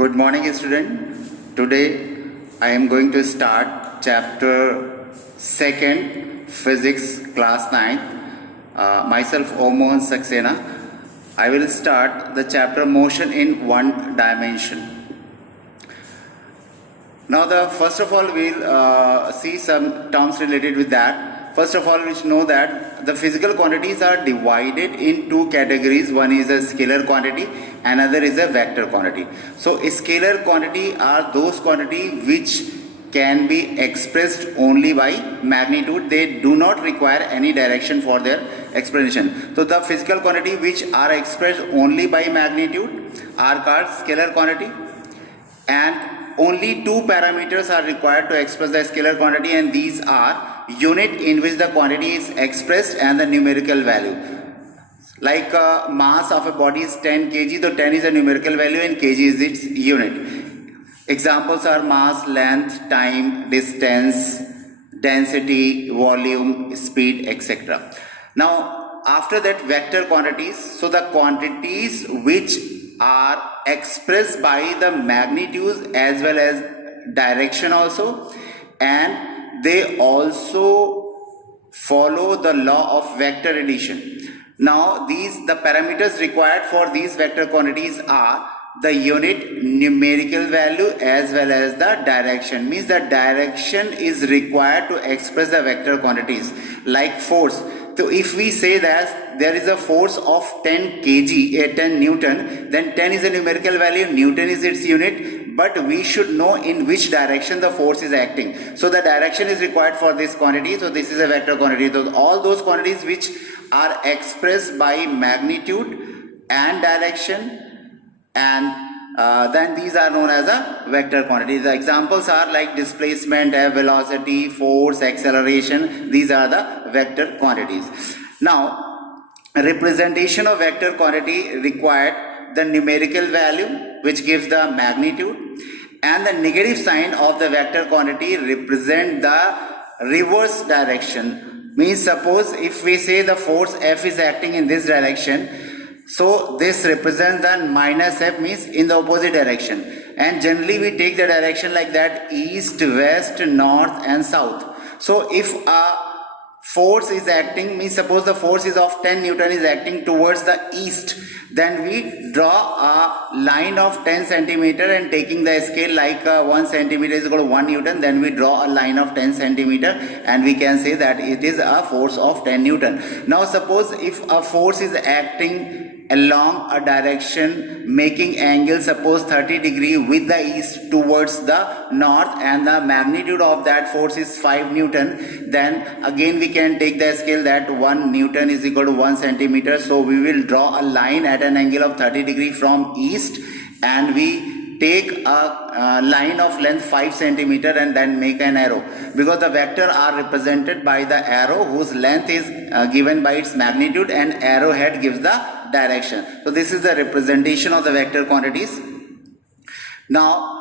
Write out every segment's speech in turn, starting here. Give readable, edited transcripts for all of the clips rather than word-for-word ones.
Good morning, student. Today I am going to start chapter 2nd, Physics, class 9. Myself, Omohan Saxena. I will start the chapter Motion in One Dimension. Now, first of all, we'll see some terms related with that. First of all, we should know that the physical quantities are divided in two categories. One is a scalar quantity, another is a vector quantity. So, a scalar quantity are those quantities which can be expressed only by magnitude. They do not require any direction for their explanation. So, the physical quantity which are expressed only by magnitude are called scalar quantity, and only two parameters are required to express the scalar quantity, and these are unit in which the quantity is expressed and the numerical value. Like mass of a body is 10 kg, so 10 is a numerical value and kg is its unit. Examples are mass, length, time, distance, density, volume, speed, etc. Now, after that, vector quantities. So the quantities which are expressed by the magnitudes as well as direction also, and they also follow the law of vector addition. Now, the parameters required for these vector quantities are the unit, numerical value as well as the direction. Means the direction is required to express the vector quantities. Like force. So if we say that there is a force of 10 kg, 10 Newton, then 10 is a numerical value, Newton is its unit, but we should know in which direction the force is acting. So the direction is required for this quantity, so this is a vector quantity. So all those quantities which are expressed by magnitude and direction, and then these are known as a vector quantity. The examples are like displacement, velocity, force, acceleration. These are the vector quantities. Now, representation of vector quantity required the numerical value which gives the magnitude, and the negative sign of the vector quantity represent the reverse direction. Means suppose if we say the force F is acting in this direction, so this represents the minus F, means in the opposite direction, and generally we take the direction like that: east, west, north and south. So if a force is acting, means suppose the force is of 10 Newton is acting towards the east, then we draw a line of 10 centimeter and taking the scale like 1 centimeter is equal to 1 Newton, then we draw a line of 10 centimeter and we can say that it is a force of 10 Newton. Now suppose if a force is acting along a direction making angle suppose 30 degree with the east towards the north, and the magnitude of that force is 5 Newton, then again we can take the scale that 1 Newton is equal to 1 centimeter. So we will draw a line at an angle of 30 degree from east, and we take a line of length 5 centimeter and then make an arrow, because the vector are represented by the arrow whose length is given by its magnitude and arrowhead gives the direction. So this is the representation of the vector quantities. Now,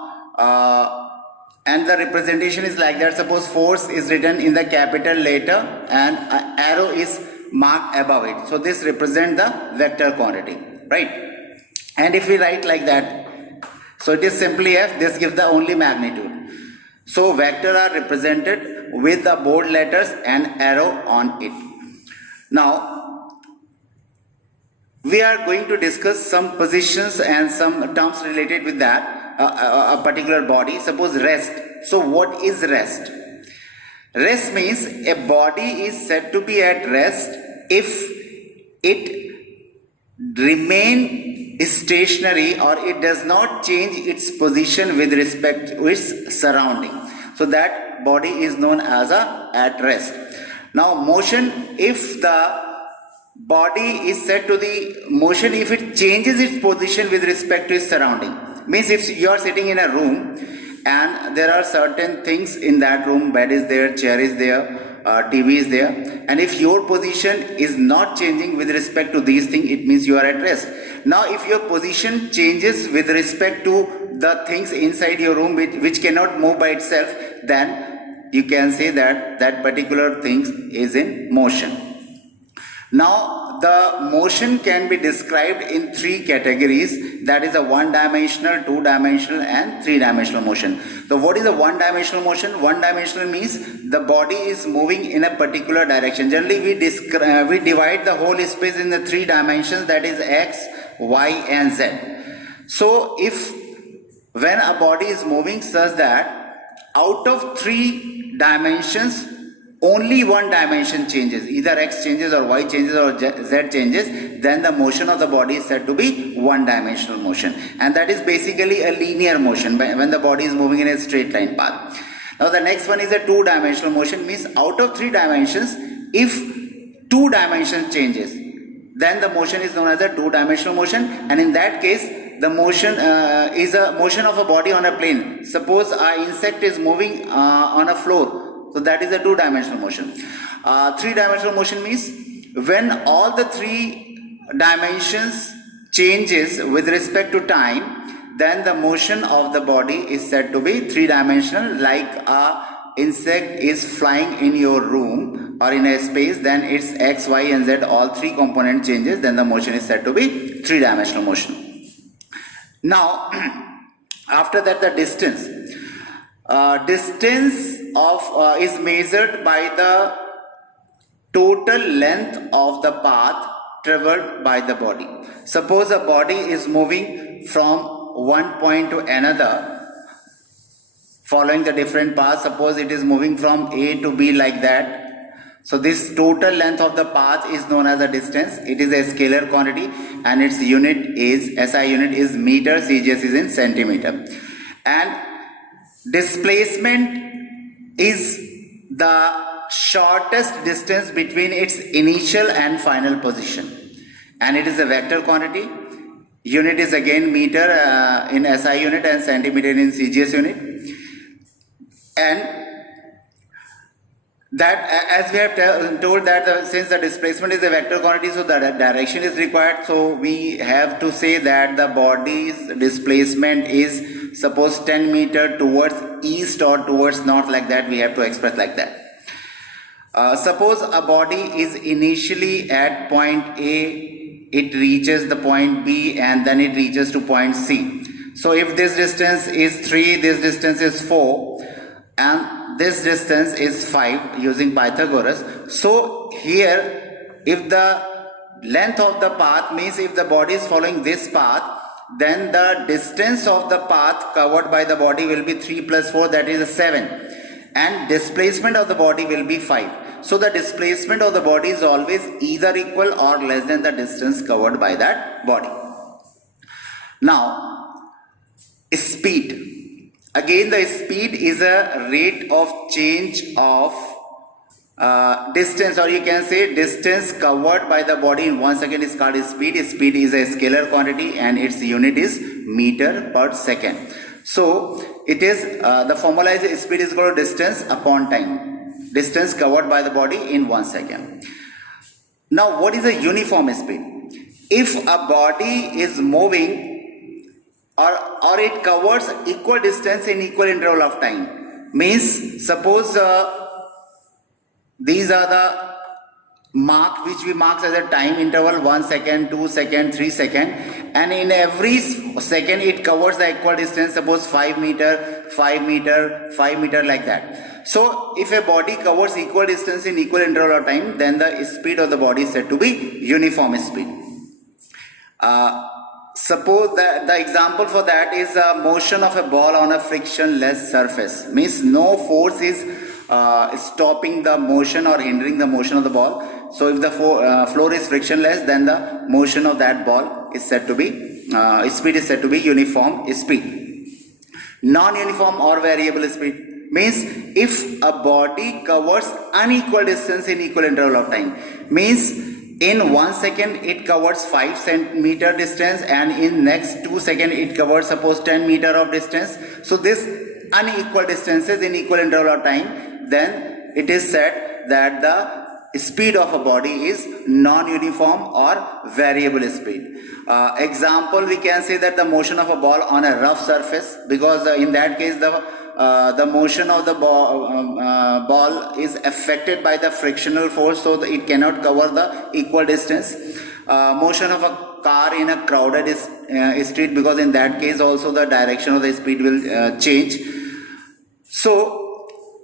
and the representation is like that. Suppose force is written in the capital letter and an arrow is marked above it. So this represents the vector quantity, right? And if we write like that, so it is simply F, this gives the only magnitude. So vector are represented with the bold letters and arrow on it. Now, we are going to discuss some positions and some terms related with that, a particular body. Suppose rest. So what is rest? Rest means a body is said to be at rest if it remains stationary or it does not change its position with respect to its surrounding. So that body is known as at rest. Now motion, if the body is set to the motion if it changes its position with respect to its surrounding. Means if you are sitting in a room and there are certain things in that room, bed is there, chair is there, TV is there, and if your position is not changing with respect to these things, it means you are at rest. Now if your position changes with respect to the things inside your room which cannot move by itself, then you can say that that particular thing is in motion. Now the motion can be described in three categories, that is a one-dimensional, two-dimensional and three-dimensional motion. So what is a one-dimensional motion? One-dimensional means the body is moving in a particular direction. Generally we divide the whole space in the three dimensions, that is x, y and z. So if when a body is moving such that out of three dimensions only one dimension changes, either x changes or y changes or z changes, then the motion of the body is said to be one-dimensional motion, and that is basically a linear motion when the body is moving in a straight line path. Now the next one is a two-dimensional motion, means out of three dimensions, if two dimensions changes, then the motion is known as a two-dimensional motion, and in that case the motion is a motion of a body on a plane. Suppose an insect is moving on a floor, so that is a two-dimensional motion. Three-dimensional motion means when all the three dimensions changes with respect to time, then the motion of the body is said to be three-dimensional. Like a insect is flying in your room or in a space, then its x, y and z, all three component changes, then the motion is said to be three-dimensional motion. Now after that, the distance. Distance is measured by the total length of the path traveled by the body. Suppose a body is moving from one point to another following the different paths. Suppose it is moving from A to B like that. So this total length of the path is known as the distance. It is a scalar quantity and its unit is, SI unit is meter, CGS is in centimeter. And displacement is the shortest distance between its initial and final position, and it is a vector quantity. Unit is again meter in SI unit and centimeter in CGS unit. And that, as we have told that since the displacement is a vector quantity, so the direction is required. So we have to say that the body's displacement is, suppose 10 meter towards east or towards north, like that we have to express like that. Suppose a body is initially at point A, it reaches the point B and then it reaches to point C. So if this distance is 3, this distance is 4 and this distance is 5 using Pythagoras. So here if the length of the path, means if the body is following this path, then the distance of the path covered by the body will be 3 plus 4, that is 7, and displacement of the body will be 5. So the displacement of the body is always either equal or less than the distance covered by that body. Now speed. Again, the speed is a rate of change of distance, or you can say distance covered by the body in 1 second is called speed. Speed is a scalar quantity and its unit is meter per second. So it is the formula is speed is equal to distance upon time, distance covered by the body in 1 second. Now what is a uniform speed? If a body is moving or it covers equal distance in equal interval of time, means suppose these are the mark which we mark as a time interval, 1 second, 2 second, 3 second, and in every second it covers the equal distance, suppose 5 meter, 5 meter, 5 meter, like that. So if a body covers equal distance in equal interval of time, then the speed of the body is said to be uniform speed. Suppose that the example for that is a motion of a ball on a frictionless surface, means no force is stopping the motion or hindering the motion of the ball. So if the floor is frictionless, then the motion of that ball is said to be speed is said to be uniform speed. Non-uniform or variable speed means if a body covers unequal distance in equal interval of time, means in 1 second it covers 5 centimeter distance and in next 2 seconds it covers suppose 10 meter of distance. So this unequal distances in equal interval of time, then it is said that the speed of a body is non-uniform or variable speed. Example, we can say that the motion of a ball on a rough surface, because in that case the motion of the ball is affected by the frictional force, so it cannot cover the equal distance. Motion of a car in a crowded street, because in that case also the direction of the speed will change. So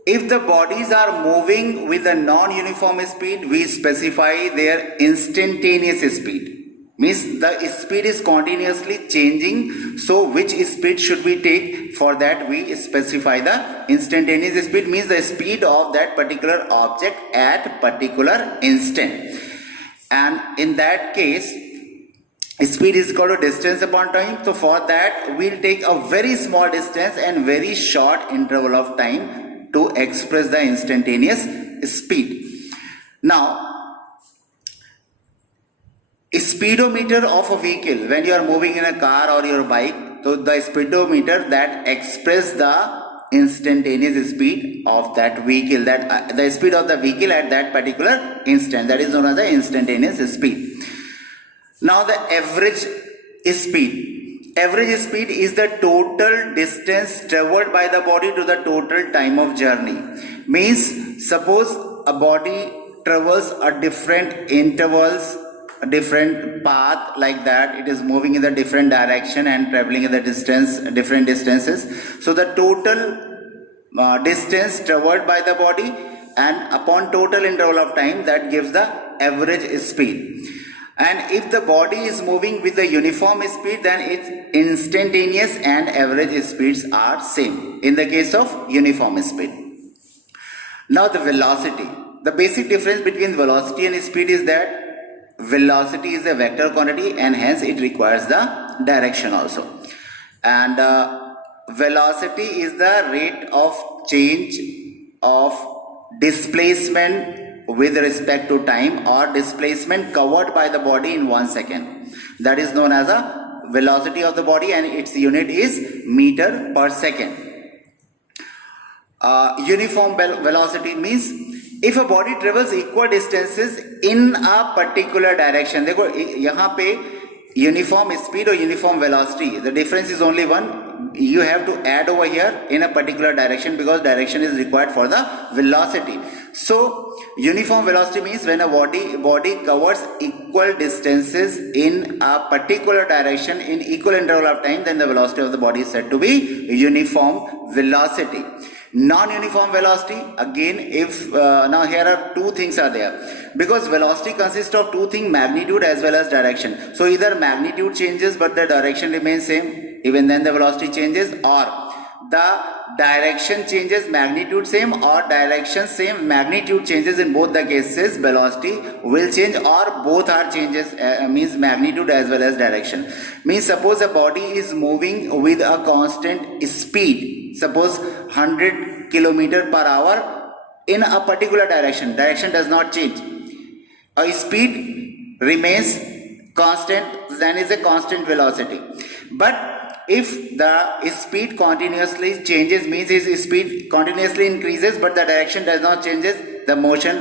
if the bodies are moving with a non-uniform speed, we specify their instantaneous speed. Means the speed is continuously changing, so which speed should we take? For that we specify the instantaneous speed, means the speed of that particular object at particular instant. And in that case, speed is equal to distance upon time. So for that we'll take a very small distance and very short interval of time to express the instantaneous speed. Now, speedometer of a vehicle, when you are moving in a car or your bike, so the speedometer that express the instantaneous speed of that vehicle, that the speed of the vehicle at that particular instant, that is known as the instantaneous speed. Now the average speed. Average speed is the total distance traveled by the body to the total time of journey. Means suppose a body travels a different intervals, a different path, like that it is moving in the different direction and traveling in the distance, different distances. So the total distance traveled by the body, and upon total interval of time, that gives the average speed. And if the body is moving with the uniform speed, then its instantaneous and average speeds are same in the case of uniform speed. Now the velocity. The basic difference between velocity and speed is that velocity is a vector quantity and hence it requires the direction also. And velocity is the rate of change of displacement with respect to time, or displacement covered by the body in 1 second. That is known as a velocity of the body, and its unit is meter per second. Uniform velocity means if a body travels equal distances in a particular direction. देखो यहाँ पे uniform speed or uniform velocity, the difference is only one. You have to add over here in a particular direction, because direction is required for the velocity. So uniform velocity means when a body covers equal distances in a particular direction in equal interval of time, then the velocity of the body is said to be uniform velocity. Non-uniform velocity, again, if now here are two things are there, because velocity consists of two things, magnitude as well as direction. So either magnitude changes but the direction remains same, even then the velocity changes, or the direction changes, magnitude same, or direction same, magnitude changes. In both the cases velocity will change, or both are changes, means magnitude as well as direction. Means suppose a body is moving with a constant speed, suppose 100 km per hour in a particular direction does not change, a speed remains constant, then is a constant velocity. But if the speed continuously changes, means his speed continuously increases but the direction does not changes, the motion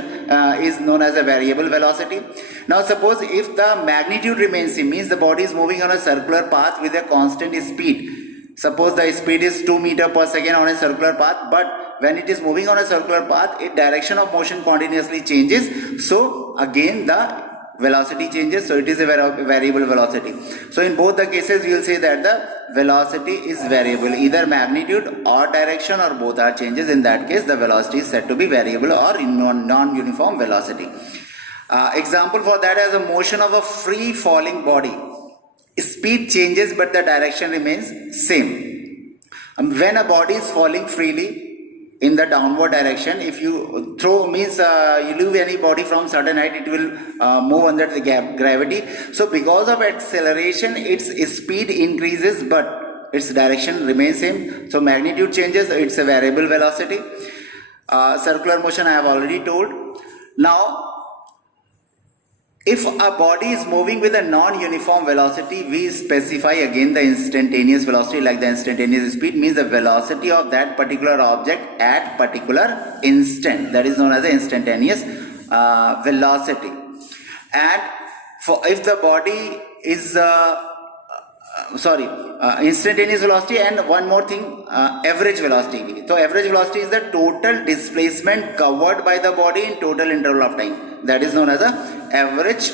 is known as a variable velocity. Now suppose if the magnitude remains same, means the body is moving on a circular path with a constant speed. Suppose the speed is 2 meters per second on a circular path, but when it is moving on a circular path, its direction of motion continuously changes. So again the velocity changes, so it is a variable velocity. So in both the cases you will say that the velocity is variable, either magnitude or direction, or both are changes. In that case the velocity is said to be variable or non-uniform velocity. Example for that is a motion of a free falling body. Speed changes but the direction remains same. When a body is falling freely in the downward direction, if you throw, means you leave any body from certain height, it will move under the gravity. So because of acceleration, its speed increases but its direction remains same. So magnitude changes, it's a variable velocity. Circular motion I have already told. Now if a body is moving with a non-uniform velocity, we specify again the instantaneous velocity, like the instantaneous speed means the velocity of that particular object at particular instant. That is known as the instantaneous velocity. And if the body is instantaneous velocity, and one more thing, average velocity. So average velocity is the total displacement covered by the body in total interval of time. That is known as the average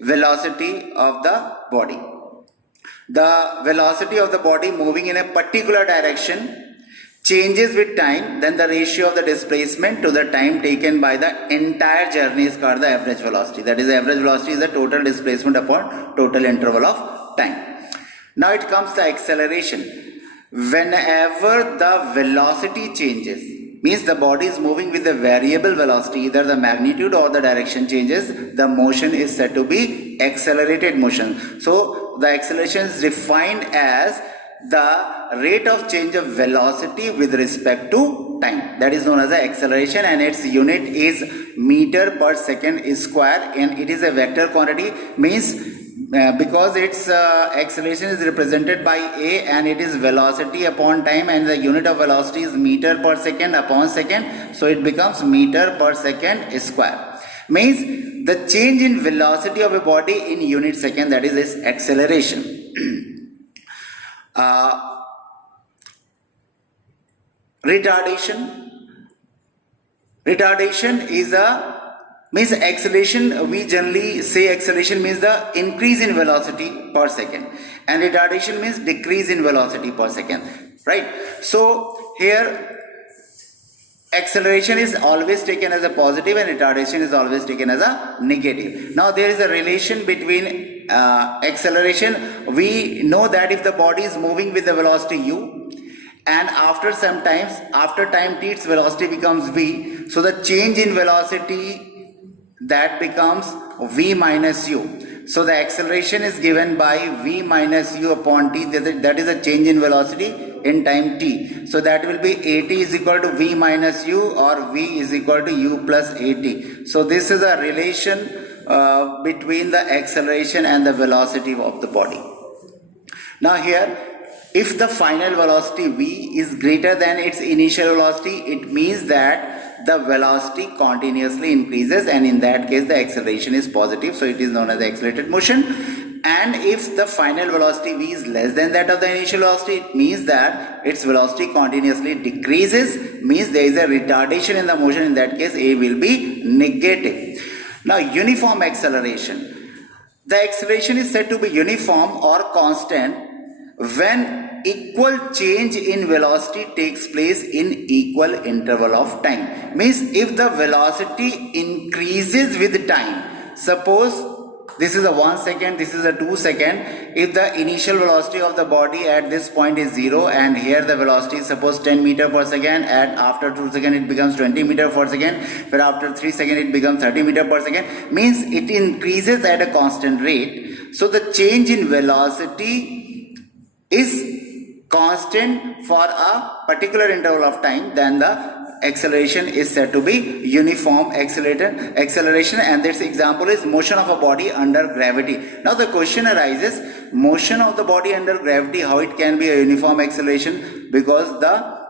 velocity of the body. The velocity of the body moving in a particular direction changes with time, then the ratio of the displacement to the time taken by the entire journey is called the average velocity. That is, the average velocity is the total displacement upon total interval of time. Now it comes to acceleration. Whenever the velocity changes, means the body is moving with a variable velocity, either the magnitude or the direction changes, the motion is said to be accelerated motion. So the acceleration is defined as the rate of change of velocity with respect to time. That is known as the acceleration, and its unit is meter per second square, and it is a vector quantity. Means because its acceleration is represented by a, and it is velocity upon time, and the unit of velocity is meter per second upon second, so it becomes meter per second square. Means the change in velocity of a body in unit second, that is its acceleration. Retardation is means acceleration. We generally say acceleration means the increase in velocity per second, and retardation means decrease in velocity per second, right? So here acceleration is always taken as a positive and retardation is always taken as a negative. Now there is a relation between acceleration. We know that if the body is moving with the velocity u, and after time t, its velocity becomes v, so the change in velocity, that becomes v minus u. So the acceleration is given by v minus u upon t, that is a change in velocity in time t. So that will be at is equal to v minus u, or v is equal to u plus at. So this is a relation between the acceleration and the velocity of the body. Now here, if the final velocity v is greater than its initial velocity, it means that the velocity continuously increases, and in that case the acceleration is positive, so it is known as the accelerated motion. And if the final velocity v is less than that of the initial velocity, it means that its velocity continuously decreases, means there is a retardation in the motion. In that case a will be negative. Now uniform acceleration. The acceleration is said to be uniform or constant when equal change in velocity takes place in equal interval of time. Means if the velocity increases with time, suppose this is a 1 second, this is a 2 second, if the initial velocity of the body at this point is 0, and here the velocity is suppose 10 meter per second, and after 2 seconds it becomes 20 meter per second, but after 3 seconds it becomes 30 meter per second, means it increases at a constant rate. So the change in velocity is constant for a particular interval of time, then the acceleration is said to be uniform acceleration, and this example is motion of a body under gravity. Now the question arises, motion of the body under gravity, how it can be a uniform acceleration? Because the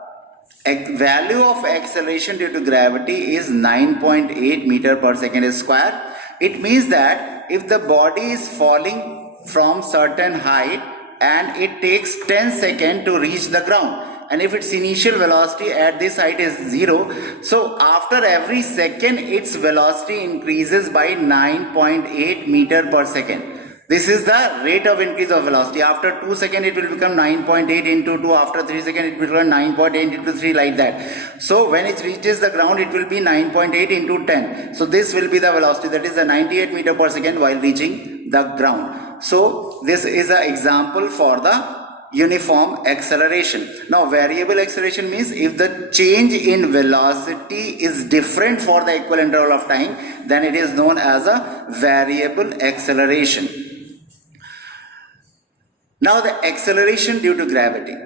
value of acceleration due to gravity is 9.8 meter per second square. It means that if the body is falling from certain height and it takes 10 seconds to reach the ground, and if its initial velocity at this height is 0, so after every second its velocity increases by 9.8 meter per second. This is the rate of increase of velocity. After 2 seconds it will become 9.8 into 2, after 3 seconds it will become 9.8 into 3, like that. So when it reaches the ground it will be 9.8 into 10. So this will be the velocity, that is the 98 meter per second while reaching the ground. So this is an example for the uniform acceleration. Now variable acceleration means if the change in velocity is different for the equal interval of time, then it is known as a variable acceleration. Now the acceleration due to gravity.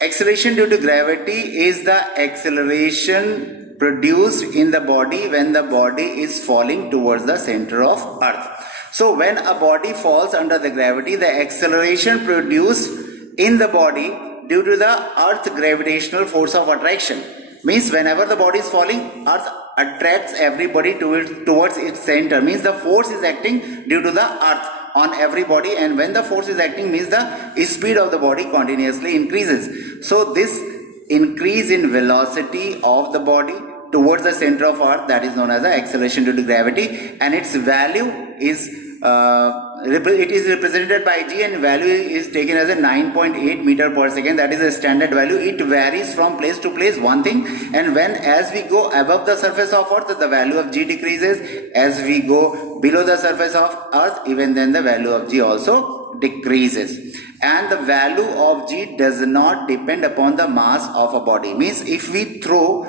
Acceleration due to gravity is the acceleration produced in the body when the body is falling towards the center of earth. So when a body falls under the gravity, the acceleration produced in the body due to the earth gravitational force of attraction, means whenever the body is falling, earth attracts everybody towards its center, means the force is acting due to the earth on everybody, and when the force is acting means the speed of the body continuously increases. So this increase in velocity of the body towards the center of earth, that is known as the acceleration due to gravity, and its value is it is represented by g, and value is taken as a 9.8 meter per second. That is a standard value. It varies from place to place, one thing, and when as we go above the surface of earth, the value of g decreases. As we go below the surface of earth, even then the value of g also decreases. And the value of g does not depend upon the mass of a body, means if we throw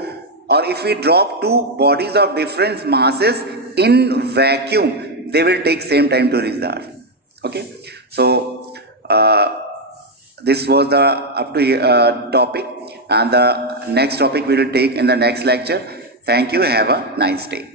or if we drop two bodies of different masses in vacuum, they will take same time to reach the earth. Okay, so this was the up to topic, and the next topic we will take in the next lecture. Thank you. Have a nice day.